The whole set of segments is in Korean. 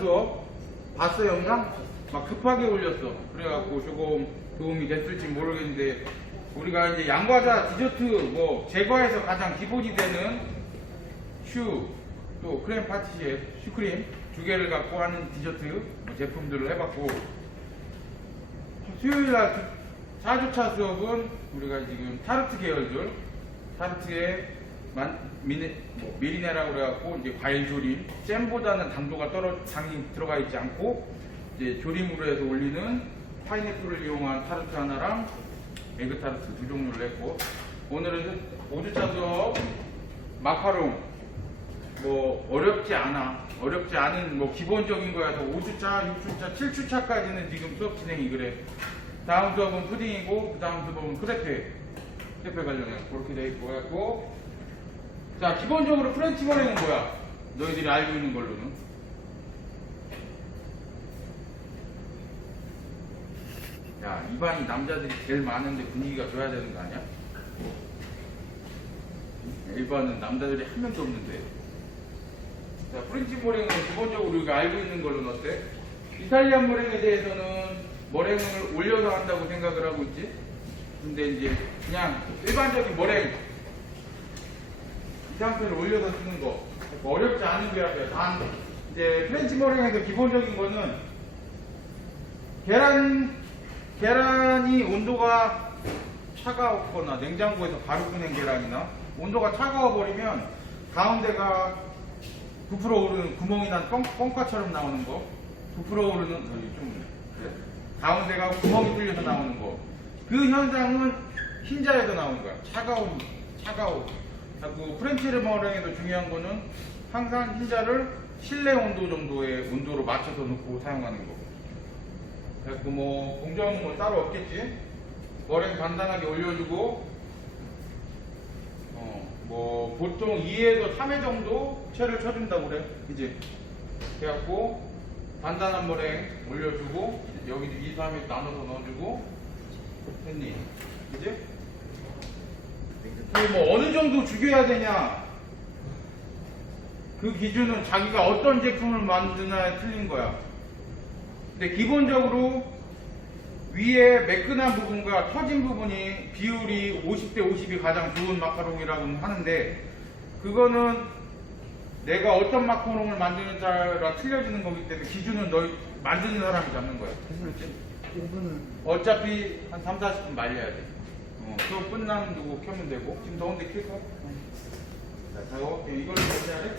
수업 봤어 영상? 막 급하게 올렸어. 그래갖고 조금 도움이 됐을지 모르겠는데 우리가 이제 양과자 디저트 뭐 제과에서 가장 기본이 되는 슈 또 크림 파티시에 슈크림 두 개를 갖고 하는 디저트 뭐 제품들을 해봤고 수요일날 4주차 수업은 우리가 지금 타르트 계열들 타르트에 만, 미네, 뭐, 미리네라고 그래갖고 이제 과일 조림 잼보다는 당도가 떨어 당이 들어가 있지 않고 이제 조림으로 해서 올리는 파인애플을 이용한 타르트 하나랑 에그 타르트 두 종류를 했고 오늘은 5주차 수업 마카롱. 뭐 어렵지 않아. 어렵지 않은 뭐 기본적인 거여서 5주차, 6주차, 7주차까지는 지금 수업 진행이 그래. 다음 수업은 푸딩이고 그 다음 수업은 크레페. 크레페 관련해 그렇게 돼 있고 해갖고 자 기본적으로 프렌치 머랭은 뭐야 너희들이 알고 있는 걸로는 야 이반이 남자들이 제일 많은데 분위기가 좋아야 되는 거 아니야? 일반은 남자들이 한 명도 없는데 자, 프렌치 머랭은 기본적으로 우리가 알고 있는 걸로는 어때? 이탈리안 머랭에 대해서는 머랭을 올려서 한다고 생각을 하고 있지. 근데 이제 그냥 일반적인 머랭 이 상태를 올려서 쓰는 거. 어렵지 않은 거야. 단 이제 프렌치 머랭에서 기본적인 거는 계란 계란이 온도가 차가웠거나 냉장고에서 바로 꺼낸 계란이나 온도가 차가워 버리면 가운데가 부풀어 오르는 구멍이 난 뻥, 뻥카처럼 나오는 거. 부풀어 오르는 아니, 좀. 가운데가 구멍이 뚫려서 나오는 거. 그 현상은 흰자에서 나오는 거야. 차가움 차가움 그리고 프렌치를 머랭에도 중요한 거는 항상 흰자를 실내 온도 정도의 온도로 맞춰서 놓고 사용하는 거. 그래서 뭐 공정은 뭐 따로 없겠지? 머랭 간단하게 올려주고 어, 뭐 보통 2에서 3회 정도 채를 쳐준다고 그래 그지 그래갖고 단단한 머랭 올려주고 여기 2, 3회 나눠서 넣어주고 했니? 그리고 뭐 어느 정도 죽여야 되냐 그 기준은 자기가 어떤 제품을 만드나에 틀린 거야 근데 기본적으로 위에 매끈한 부분과 터진 부분이 비율이 50대 50이 가장 좋은 마카롱이라고 하는데 그거는 내가 어떤 마카롱을 만드는 따라 틀려지는 거기 때문에 기준은 너희 만드는 사람이 잡는 거야. 어차피 한 3, 40분 말려야 돼. 어, 수업 끝나면 두고 켜면 되고 지금 더운데 킬까? 자, 자, 이걸로 대체하래?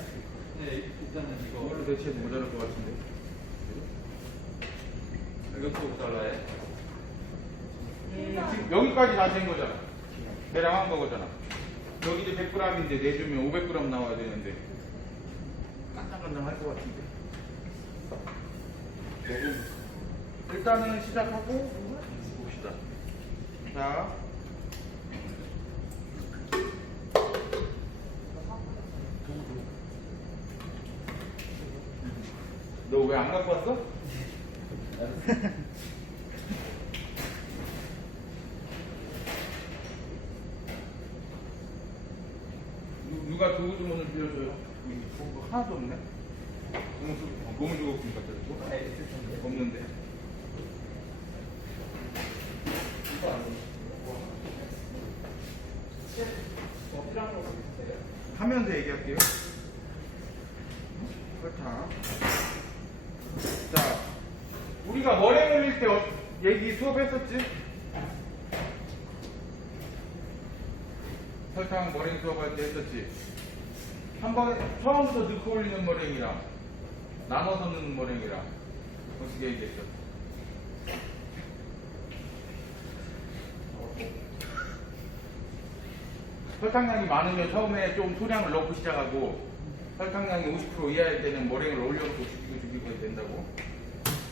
네, 일단은 이거 이걸로 대체해도 모자랄 것 같은데. 이것도 달라요. 음, 지금 여기까지 다 된 거잖아. 계량한 거잖아. 여기 이제 100g인데 내주면 500g 나와야 되는데 깐당깐당 할것 같은데. 조금 일단은 시작하고 봅시다. 자. 왜 안 갖고 왔어? 누- 누가 도구 좀 오늘 빌려줘요? 여기 도구 하나도 없네? 너무 주, 어, 너무 주고 갖다 줬고? 없는데. 하면서 얘기할게요. 설탕. 자, 우리가 머랭 올릴 때 어- 얘기 수업했었지? 설탕 머랭 수업할 때 했었지? 한 번에 처음부터 넣고 올리는 머랭이랑 나눠서 넣는 머랭이랑 어떻게 얘기했어? 설탕량이 많으면 처음에 좀 소량을 넣고 시작하고 설탕량이 50% 이하일 때는 머랭을 올려놓고 죽이고 죽이고 된다고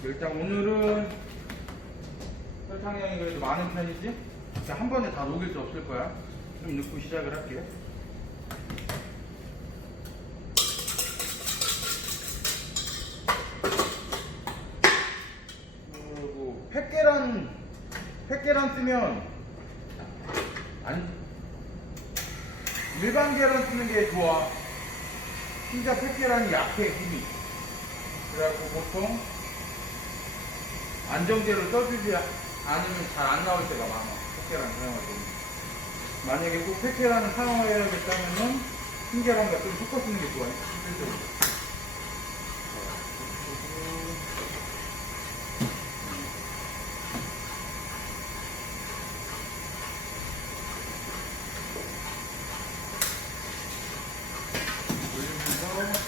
일단 오늘은 설탕량이 그래도 많은 편이지? 자, 한 번에 다 녹일 수 없을 거야 좀 넣고 시작을 할게요 그리고 팩계란 팩계란 쓰면 안 일반 계란 쓰는 게 좋아. 진짜 팩계란이 약해 힘이. 그래갖고 보통 안정제를 써주지 않으면 잘 안 나올 때가 많아. 페케란 사용할 때. 만약에 꼭 페케란을 사용해야겠다면은 흰계란과 좀 섞어 쓰는 게 좋아요. 실질적으로. 올리면서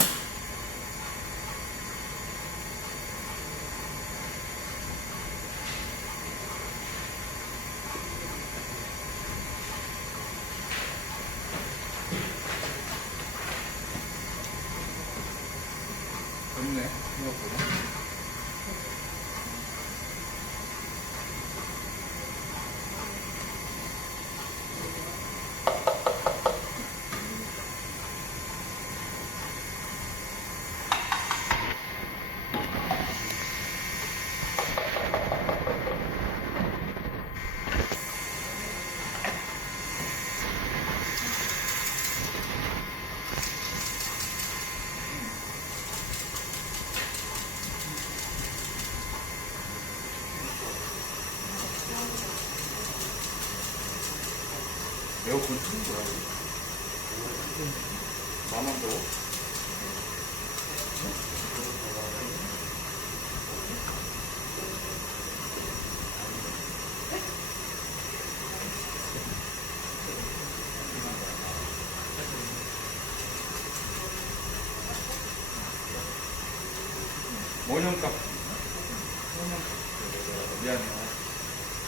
좋네 생각보다 에어컨 틀는 거라고 만원 더 원형값 미안해.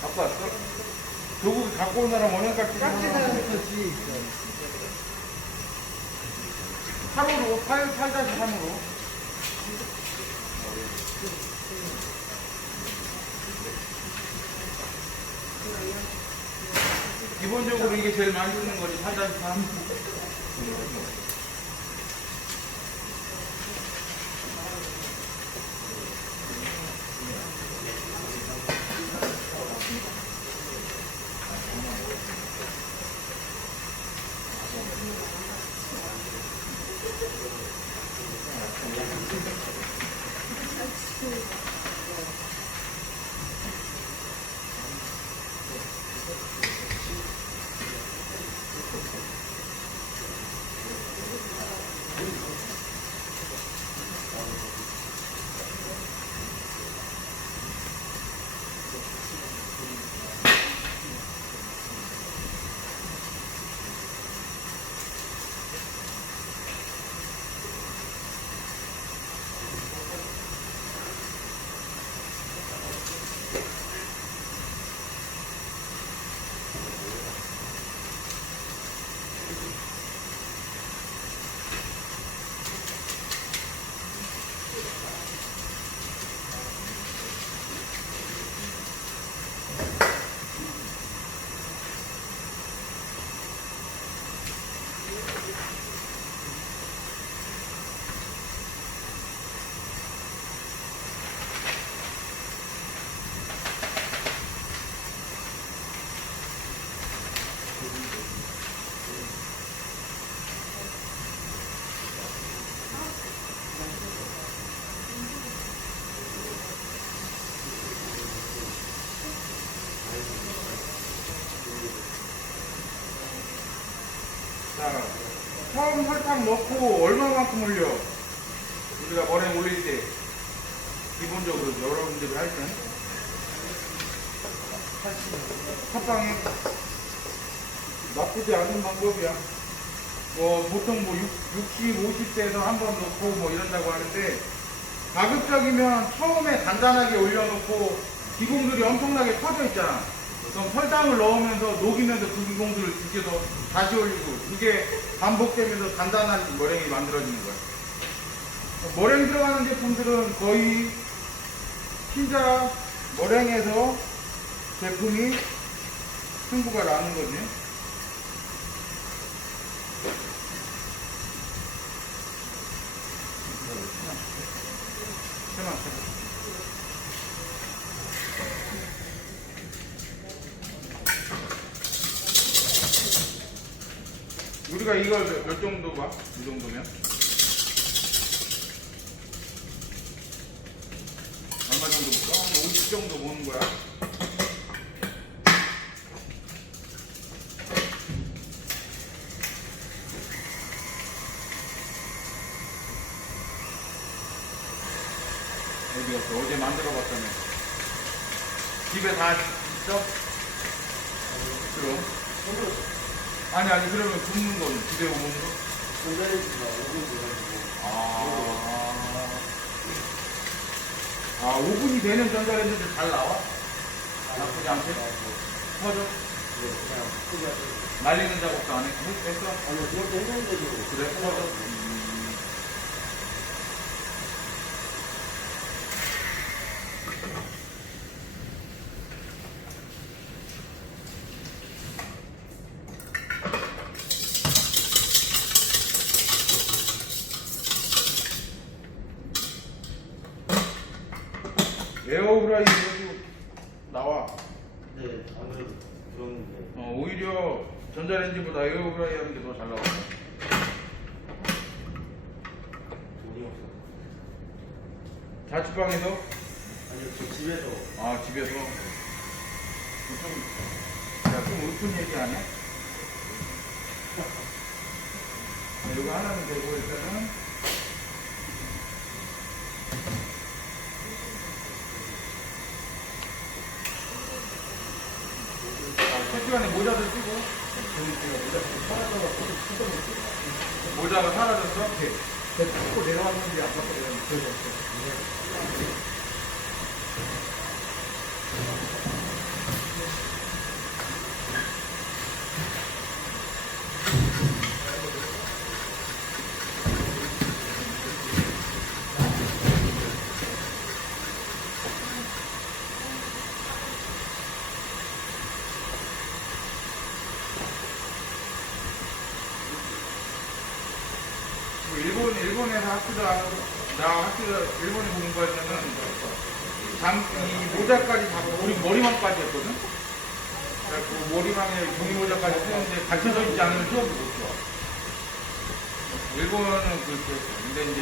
갖고 왔어? 교국 갖고 온 사람 원형값이 깎이는 거지 있어. 8으로 8, 8 다시 3으로. 기본적으로 이게 제일 많이 쓰는 거지 8 3으로 밥 먹고 얼마만큼 올려? 우리가 머랭 올릴 때 기본적으로 여러분들이 할 때는 합방에 나쁘지 않은 방법이야. 뭐 보통 뭐 60, 50대에서 한 번 넣고 뭐 이런다고 하는데 가급적이면 처음에 단단하게 올려놓고 기공들이 엄청나게 퍼져 있잖아. 그럼 설탕을 넣으면서 녹이면서 그개더 다시 올리고 그게 반복되면서 단단한 머랭이 만들어지는 거야. 머랭 들어가는 제품들은 거의 피자 머랭에서 제품이 승부가 나는 거지. 세만 세만. 우리가 이걸 몇, 몇 정도 봐? 이 정도면? 얼마 정도 볼까? 한 50 정도 보는 거야? 아, 5분이 되는 전자레인지도 잘 나와? 나쁘지 않게? 터져? 말리는 작업도 안 해? 했- 했어? 그래, 터져? 음. 에어프라이 그래도 나와. 네, 아무래도 그런데 어, 오히려 전자레인지보다 에어프라이 하는 게 더 잘 나와. 돈이 없어서 자취방에서? 아니요 저 집에서 아, 집에서? 좀, 야, 좀 웃픈 얘기 아니야? 자, 이거 하나는 되고, 일단은. 자, 세 시간에 모자도 쓰고. 모자가 사라졌어? 제 뜯고 내려왔는지 안 받고 내려왔는지 뭐 일본, 일본에서 하고, 나 학교, 일본에 공부할 때는, 장, 이 모자까지 다, 머리, 머리망까지 했거든? 그래갖고 머리망에 종이 모자까지 쓰는데 갖춰져 있지 않으면 수업을 못 줘. 일본은 그렇게. 근데 이제,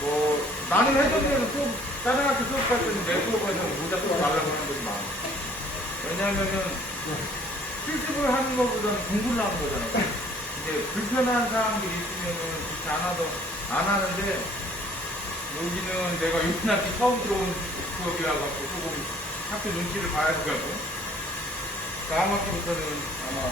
뭐, 나는 해전에는 수업, 다른 학교 수업 갈 때는 내 수업에서는 모자 쓰고 말라고 하는 것이 많아. 왜냐면은, 실습을 하는 것보다는 공부를 하는 거잖아. 이제 불편한 사항들이 있으면은 그렇게 안 하도 안 하는데 여기는 내가 요즘 학기 처음 들어온 갖고 조금 학교 눈치를 봐야 돼가지고 다음 학기부터는 아마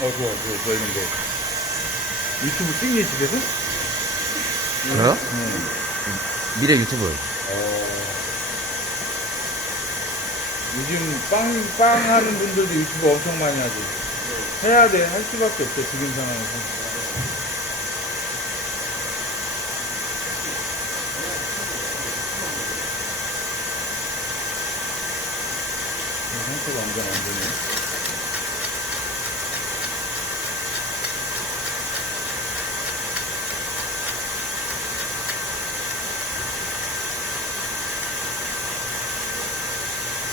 어, 그거, 그거, 그거 있는데. 유튜브 찍니, 집에서? 저요? 미래 유튜브. 요즘 빵, 빵 하는 분들도 유튜브 엄청 많이 하지. 해야 돼. 할 수밖에 없어, 지금 상황에서. 상태가 완전 안 되네.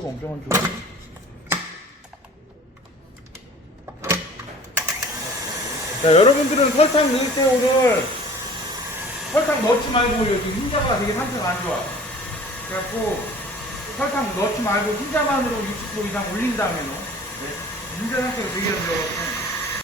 상태가 엄청 안 좋아. 자, 여러분들은 설탕 넣을 때 오늘 설탕 넣지 말고 여기 흰자가 되게 상태가 안 좋아. 그래갖고 설탕 넣지 말고 흰자만으로 60도 이상 올린 다음에 넣어. 네. 흰자 상태가 되게 안 좋아.